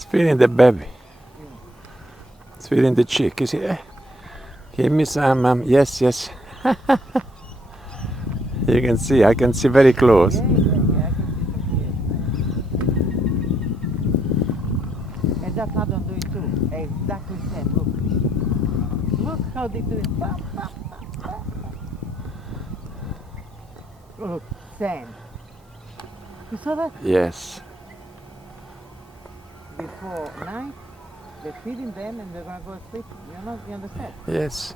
It's feeding the baby. It's feeding the chick. You see, give me some, yes, yes. You can see, I can see very close. Yeah, I can see from here. And that's not I'm doing too. Exactly same, look. Look how they do it. Look, same. You saw that? Yes. Before night, they're feeding them and they're gonna go to sleep. You understand? Yes.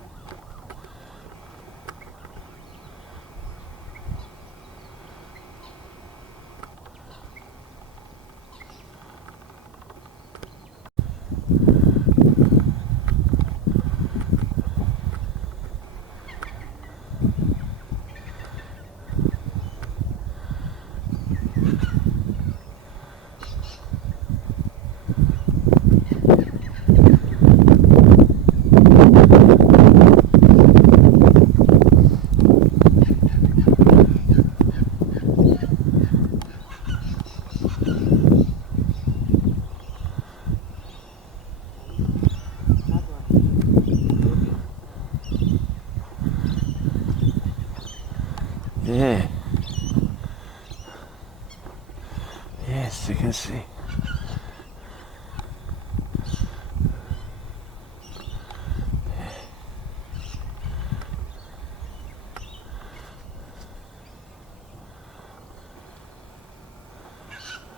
Yeah. Yes, you can see.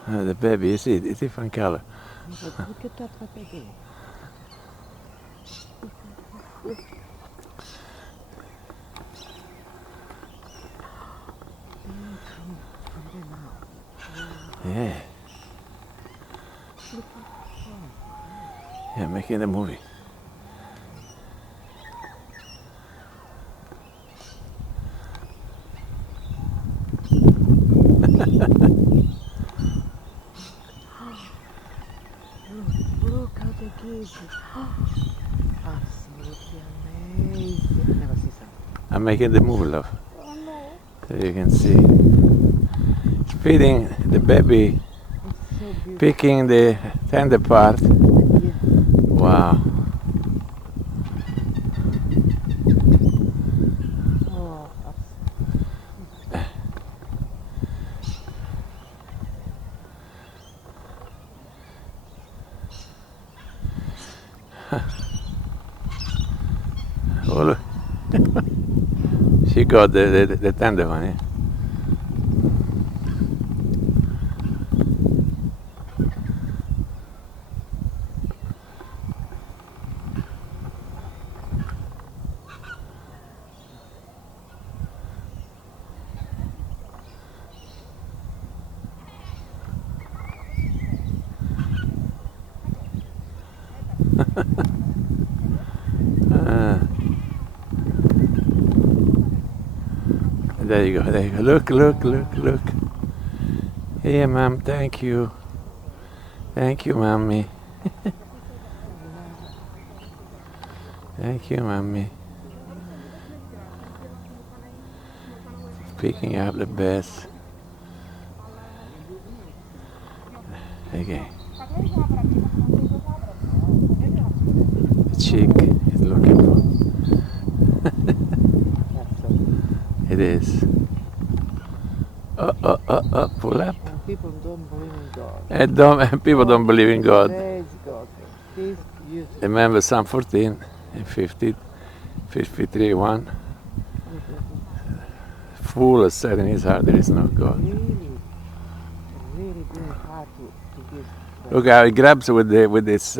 The baby, you see, it's different color. But look at that what they do. Yeah. Yeah, making the movie. Look how they give it. Absolutely amazing. I never see something. I'm making the movie, love. Oh no. So you can see. It's feeding the baby, It's so beautiful. picking the tender part. Yeah. Wow. Oh, Oh, look. She got the tender one, yeah. There you go, there you go. Look, look, look, look. Here, mom, thank you. Thank you, mommy. Thank you, mommy. Picking up the best. Okay. The chick is looking for. It is. Pull up. And people don't believe in God. People don't believe in God. Praise God. He's beautiful. Remember Psalm 14 and 53, 1. Fool has said in his heart there is no God. Really being hard to give. Look how he grabs with his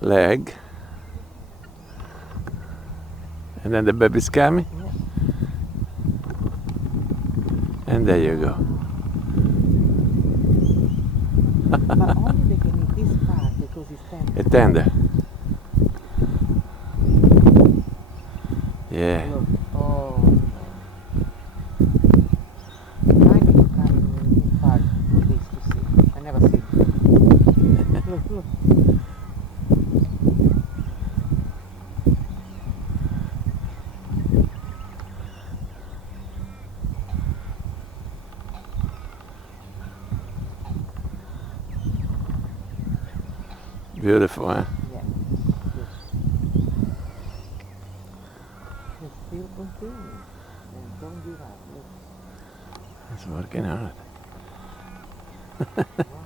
leg. And then the baby's coming. Yeah. And there you go. But only they can eat this part because it's tender. A tender. Yeah. Look. Oh. I need to carry in park for this to see. I never seen it. Look, look. Beautiful, huh? Yeah. Just still continue. And don't give up. Look. It's working out. Wow.